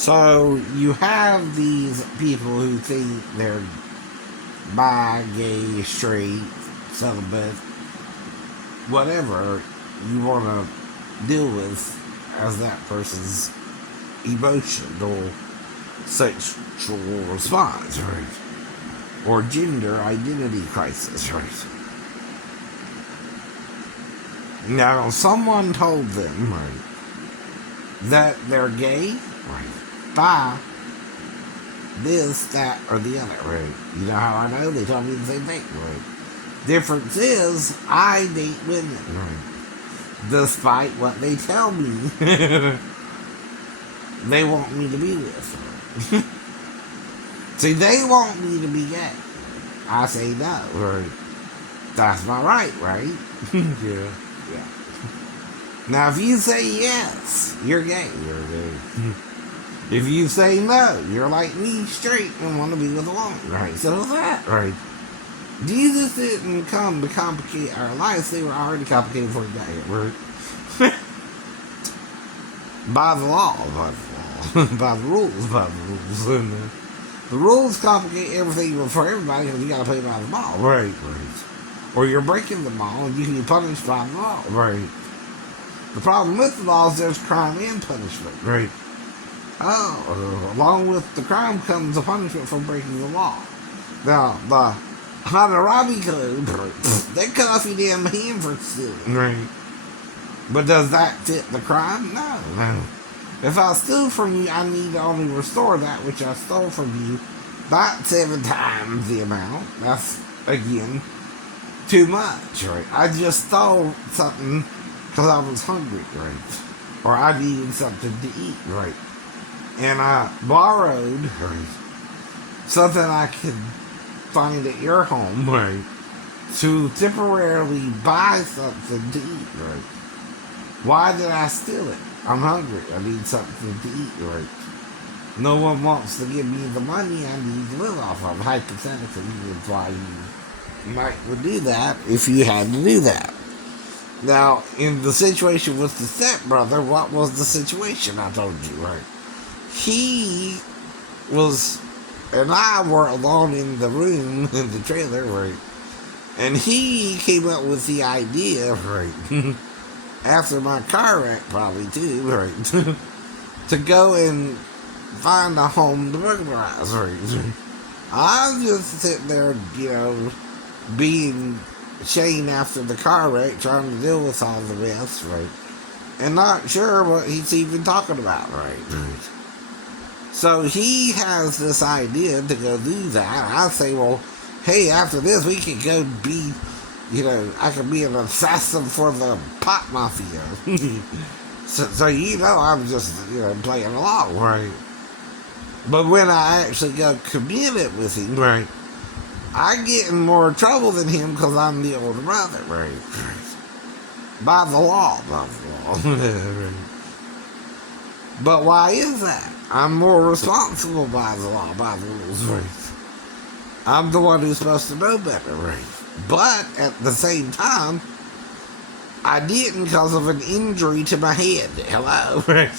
So you have these people who think they're bi, gay, straight, celibate, whatever you want to deal with as that person's emotional sexual response, right? Or gender identity crisis, right? Now, someone told them, right, that they're gay, right, bi, this, that, or the other, right? You know how I know? They told me the same thing, right? Difference is, I date women, right? Despite what they tell me, they want me to be with, right? See, they want me to be gay. I say no, right? That's my right, right? Yeah. Yeah. Now, if you say yes, you're gay. You're gay. If you say no, you're like me, straight, and want to be with a woman, right? So is that, right? Jesus didn't come to complicate our lives. They were already complicated before he got here, right? By the law, by the law. By the rules, by the rules. And, the rules complicate everything for everybody because you got to play by the law, right? Right. Or you're breaking the law and you can be punished by the law, right? The problem with the law is there's crime and punishment, right? Oh, along with the crime comes a punishment for breaking the law. Now, the Hammurabi Code, they cut off your damn hand for stealing, right? But does that fit the crime? No, no. If I steal from you, I need to only restore that which I stole from you, not 7 times the amount. That's, again, too much, right? I just stole something because I was hungry, right? Or I needed something to eat, right? And I borrowed, right, something I could find at your home, right, to temporarily buy something to eat, right? Why did I steal it? I'm hungry. I need something to eat, right? No one wants to give me the money I need to live off of. Hypothetically, that's why you might would do that if you had to do that. Now, in the situation with the stepbrother, what was the situation I told you, right? He was, and I were alone in the room, in the trailer, right? And he came up with the idea, right, after my car wreck probably too, right, to go and find a home to burglarize, right? I was just sitting there, being Shane after the car wreck, trying to deal with all the mess, right? And not sure what he's even talking about, right? So he has this idea to go do that. I say, well, hey, after this, we can go be, I could be an assassin for the pot mafia. so I'm just, playing along, right? But when I actually go commit it with him, right, I get in more trouble than him because I'm the older brother, right? By the law. Right. But why is that? I'm more responsible by the law, by the rules, right? I'm the one who's supposed to know better, right? But at the same time, I didn't because of an injury to my head. Hello, right?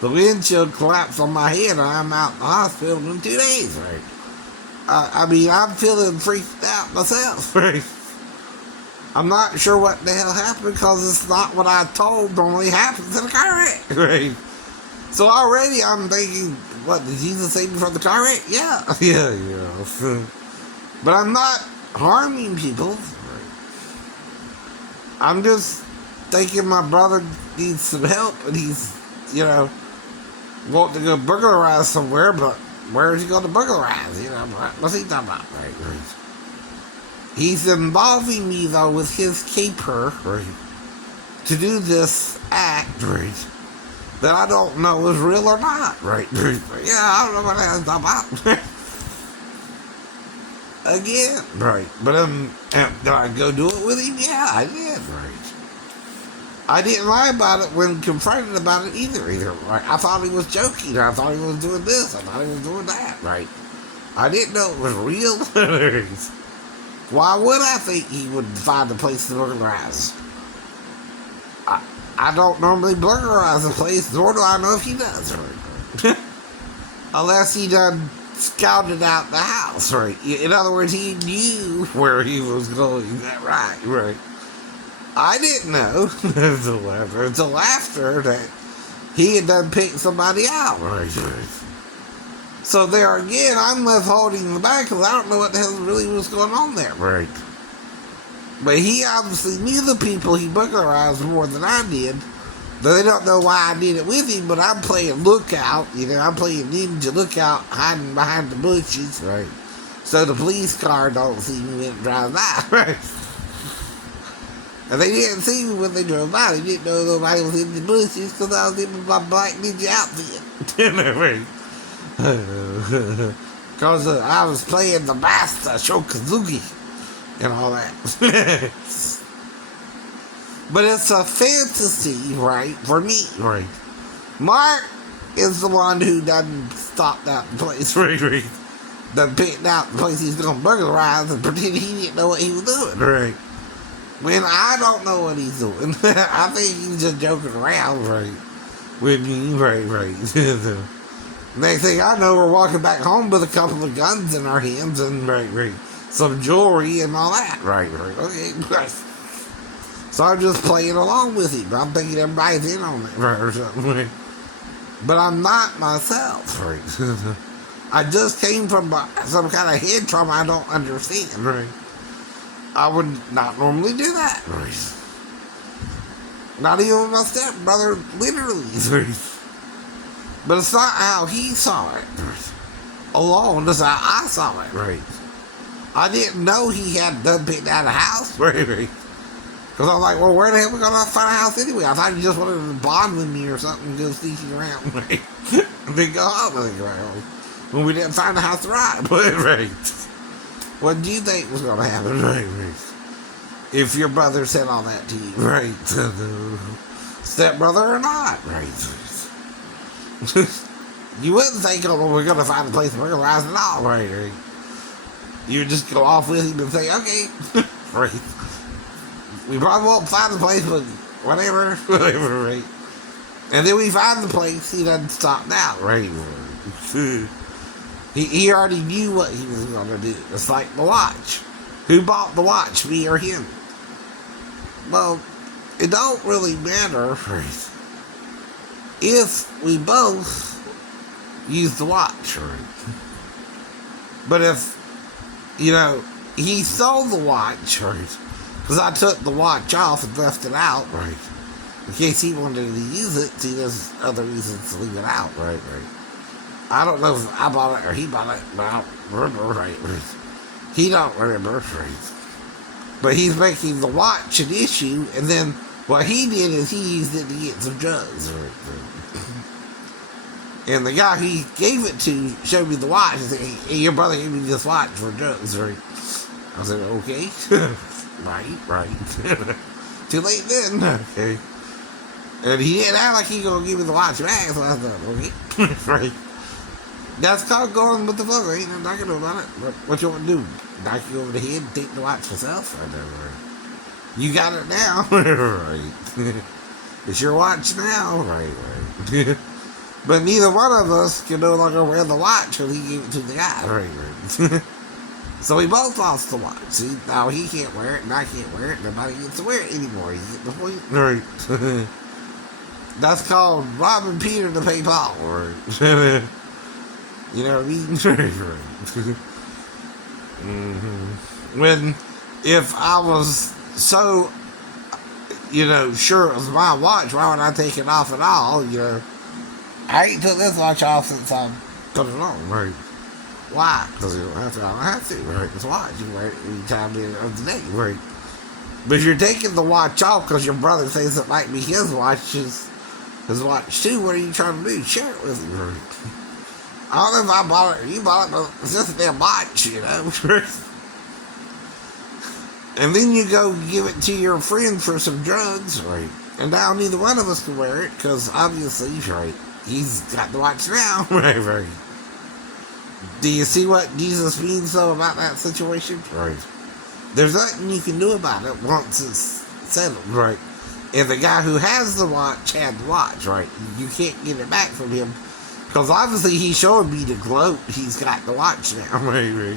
The windshield collapsed on my head and I'm out in the hospital in 2 days, right? I'm feeling freaked out myself, right? I'm not sure what the hell happened because it's not what I told normally happens in a car wreck, right? So already I'm thinking, what, did Jesus save me from the car wreck? Yeah. Yeah. But I'm not harming people. Right? I'm just thinking my brother needs some help and he's, wanting to go burglarize somewhere, but where is he going to burglarize? What's he talking about? Right. He's involving me, though, with his caper, right, to do this act, right, that I don't know is real or not, right? Yeah, I don't know what that's about. Again, right. But did I go do it with him? Yeah, I did, right. I didn't lie about it when confronted about it either, right? I thought he was joking. I thought he was doing this. I thought he was doing that, right? I didn't know it was real. Why would I think he would find a place to burglarize? I don't normally burglarize a place, nor do I know if he does. unless he done scouted out the house, right? In other words, he knew where he was going. That right. I didn't know until after that he had done picked somebody out, right. So there again, I'm left holding the bag because I don't know what the hell really was going on there, right? But he obviously knew the people he burglarized more than I did. Though they don't know why I did it with him, but I'm playing lookout. I'm playing ninja lookout, hiding behind the bushes, right? So the police car don't see me when it drives by, right? And they didn't see me when they drove by. They didn't know nobody was in the bushes because I was in my black ninja outfit. Because I was playing the master Shokazuki and all that. But it's a fantasy, right, for me, right? Mark is the one who done stopped out the place, right? Done picked out the place he's going to burglarize and pretend he didn't know what he was doing, right? When I don't know what he's doing. I think he's just joking around, right? With me, right. Next thing I know, we're walking back home with a couple of guns in our hands and, right. Some jewelry and all that, right. Okay, so I'm just playing along with him. I'm thinking everybody's in on it, right, or something, right? But I'm not myself, right? I just came from some kind of head trauma I don't understand, right? I would not normally do that, right? Not even my stepbrother, literally, right? But it's not how he saw it, right? Alone, that's how I saw it, right? I didn't know he had done picked out a house, right? Because I was like, well, where the hell are we going to find a house anyway? I thought he just wanted to bond with me or something and go sneaking around, right? And then go home with him, right? When we didn't find a house to ride, right? What do you think was going to happen, right? If your brother said all that to you, right? Stepbrother or not, right? You wouldn't think, oh, well, we're going to find a place to burglarize it all, right? You would just go off with him and say, okay, right? We probably won't find the place, but whatever, right? And then we find the place, he doesn't stop now, right? He already knew what he was going to do. It's like the watch. Who bought the watch, me or him? Well, it don't really matter, right? If we both use the watch, right? But if, he sold the watch, right? Because I took the watch off and left it out, right? In case he wanted to use it, see, there's other reasons to leave it out, right? I don't know if I bought it or he bought it, but I don't remember, right? He don't remember, right? But he's making the watch an issue, and then what he did is he used it to get some drugs, right? And the guy he gave it to showed me the watch and said, hey, your brother gave me this watch for drugs, right? I said, okay. Right. Too late then. Okay. And he didn't act like he gonna give me the watch back, so I thought, okay. Right. That's called going with the flow. Ain't nothing I can do about it. What you want to do? Knock you over the head and take the watch yourself? Right. You got it now. Right. It's your watch now. Right. But neither one of us can no longer wear the watch when he gave it to the guy. Right. So we both lost the watch. See, now he can't wear it and I can't wear it. Nobody gets to wear it anymore. You get the point? Right. That's called robbing Peter to pay Paul. Right. You know what I mean? When, if I was so, sure it was my watch, why would I take it off at all? I ain't took this watch off since I put it on, right? Why? Because you don't have to. I don't have to, right? It's a watch. You wear it any time of the day, right? But if you're taking the watch off because your brother says it might be his watch, his watch too, what are you trying to do? Share it with him, right? I don't know if I bought it or you bought it, but it's just a damn watch, And then you go give it to your friend for some drugs, right? And now neither one of us can wear it because obviously, right, he's got the watch now, right. Do you see what Jesus means, though, about that situation? Right. There's nothing you can do about it once it's settled, right? And the guy who has the watch had the watch, right? You can't get it back from him Because obviously he's showing me the gloat he's got to watch now. Right, right.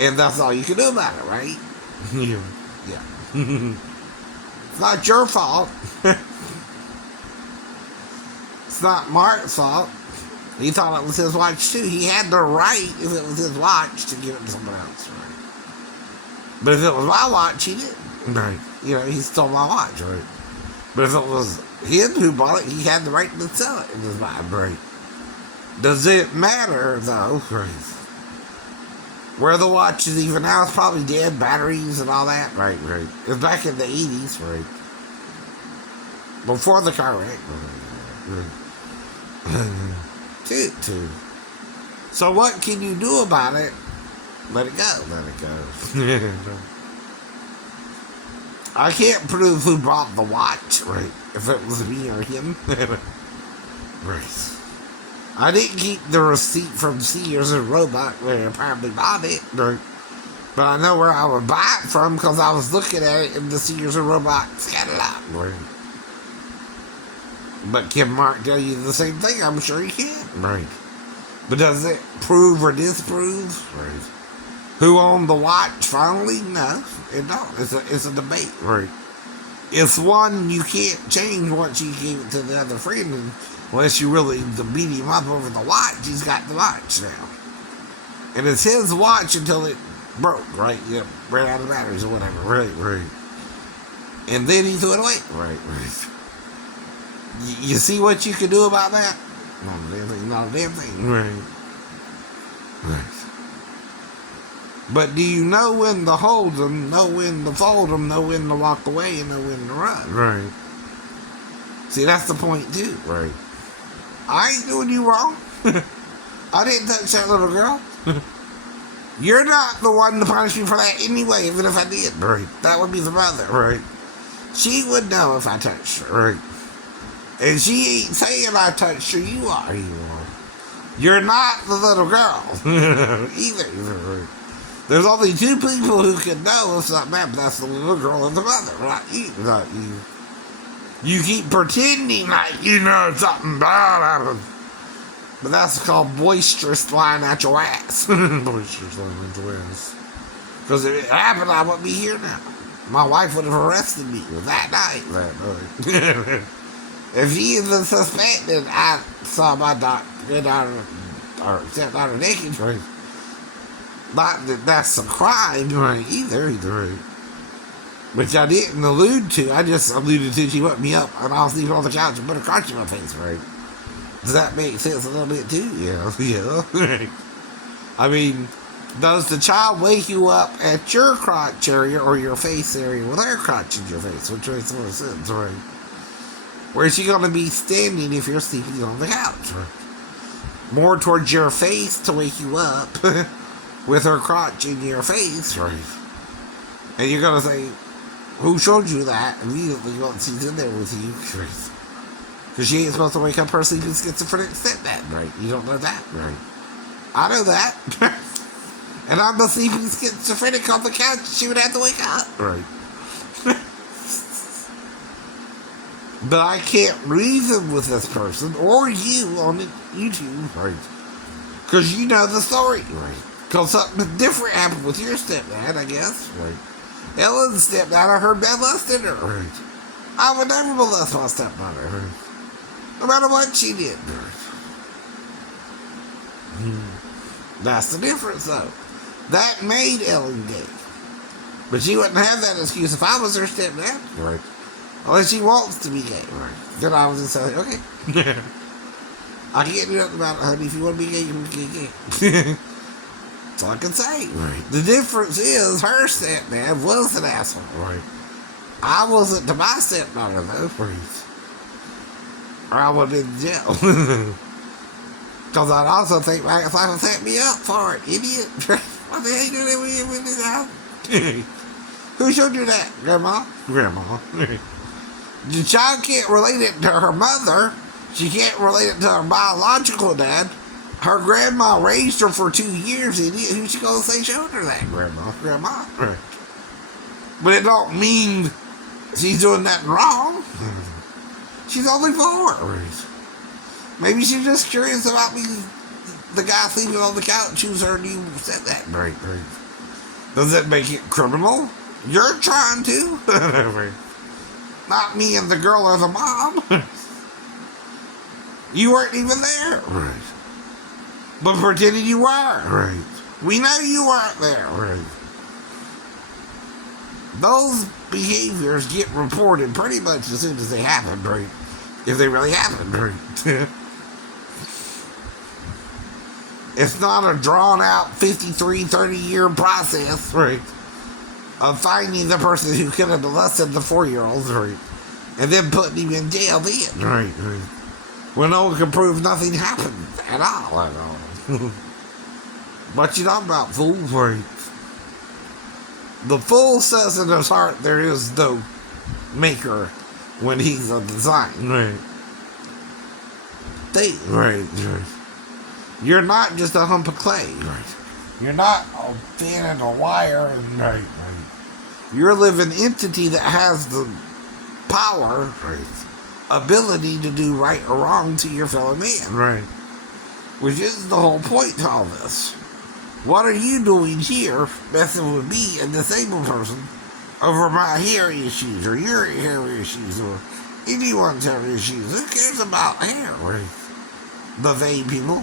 And that's all you can do about it, right? Yeah. Yeah. It's not your fault. It's not Mark's fault. He thought it was his watch too. He had the right, if it was his watch, to give it to someone else, right? But if it was my watch, he didn't. Right. You know, he stole my watch, right? But if it was him who bought it, he had the right to sell it in his mind, right? Does it matter, though, right? Where the watch is even now, it's probably dead, batteries and all that, right, right. It's back in the 80s, right? Before the car wreck, right? Too. So what can you do about it? Let it go. Let it go. I can't prove who bought the watch, right? If it was me or him. Right. I didn't keep the receipt from Sears and Roebuck where I probably bought it, right? But I know where I would buy it from because I was looking at it in the Sears and Roebuck's catalog, right? But can Mark tell you the same thing? I'm sure he can. Right. But does it prove or disprove? Right. Who owned the watch finally? No, it don't. It's a debate. Right. It's one you can't change once you give it to the other friend. And unless you really beat him up over the watch, he's got the watch now. And it's his watch until it broke, right? You know, ran out of batteries or whatever. Right, right. And then he threw it away. Right, right. You see what you can do about that? Not a damn thing, not a damn thing. Right. Right. But do you know when to hold them, know when to fold them, know when to walk away, and know when to run? Right. See, that's the point, too. Right. I ain't doing you wrong. I didn't touch that little girl. You're not the one to punish me for that anyway, even if I did. Right. That would be the mother. Right. She would know if I touched her. Right. And she ain't saying I touched her, you are. You're not the little girl. Either. There's only two people who can know if something happened. That's the little girl and the mother. Not you. Not you. You keep pretending like you know something bad happened. But that's called boisterous lying at your ass. Boisterous lying at your ass. Because if it happened, I wouldn't be here now. My wife would have arrested me that night. If he even suspected I saw my granddaughter or stepdaughter naked, right? Not that that's a crime, right? Either. Right? Which I didn't allude to. I just alluded to she woke me up and I was sleeping on the couch and put a crotch in my face, right? Does that make sense a little bit too? Yeah. Yeah. I mean, does the child wake you up at your crotch area or your face area with her crotch in your face? Which makes more sense, right? Where's she going to be standing if you're sleeping on the couch? Right? More towards your face to wake you up with her crotch in your face, right? And you're going to say, who showed you that? Immediately once she's in there with you, right? Because she ain't supposed to wake up her sleeping schizophrenic stepdad, right? You don't know that, right? I know that. And I'm the sleeping schizophrenic on the couch. She would have to wake up, right? But I can't reason with this person or you on YouTube, right? Because you know the story, right? Because something different happened with your stepdad, I guess, right? Ellen's stepdad, I heard molested her, right? I would never molest my stepmother, right? No matter what she did, right? That's the difference, though. That made Ellen gay. But she wouldn't have that excuse if I was her stepdad, right? Unless she wants to be gay, right? Then I was just saying, okay. I can't do nothing about it, honey. If you want to be gay, you can be gay. That's all I can say. Right. The difference is her stepdad was an asshole, right? I wasn't to my stepdaughter, though, right? Or I would have been in jail. Because I'd also think my life would set me up for it, idiot. What the hell you doing with this house? Who showed you that? Grandma? Grandma. The child can't relate it to her mother. She can't relate it to her biological dad. Her grandma raised her for 2 years, idiot. Who's she gonna say showed her that? Grandma. Grandma. Right. But it don't mean she's doing nothing wrong. She's only 4. Right. Maybe she's just curious about me, the guy sleeping on the couch who's heard you said that. Right, right. Does it make it criminal? You're trying to. Not me and the girl or the mom. You weren't even there. Right. But pretending you were. Right. We know you weren't there. Right. Those behaviors get reported pretty much as soon as they happen, right? If they really happen, right? It's not a drawn-out 53, 30-year process, right, of finding the person who could have molested the 4-year-olds, right, and then putting him in jail then. Right, right. When no one can prove nothing happened at all. What you talking about, fool? Right. The fool says in his heart there is no maker when he's a design. Right. Right, right. You're not just a hump of clay. Right. You're not a thin and a wire. Right, right. You're a living entity that has the power, right, ability to do right or wrong to your fellow man. Right. Which is the whole point to all this. What are you doing here messing with me, a disabled person, over my hair issues or your hair issues or anyone's hair issues? Who cares about hair? Right. The vain people.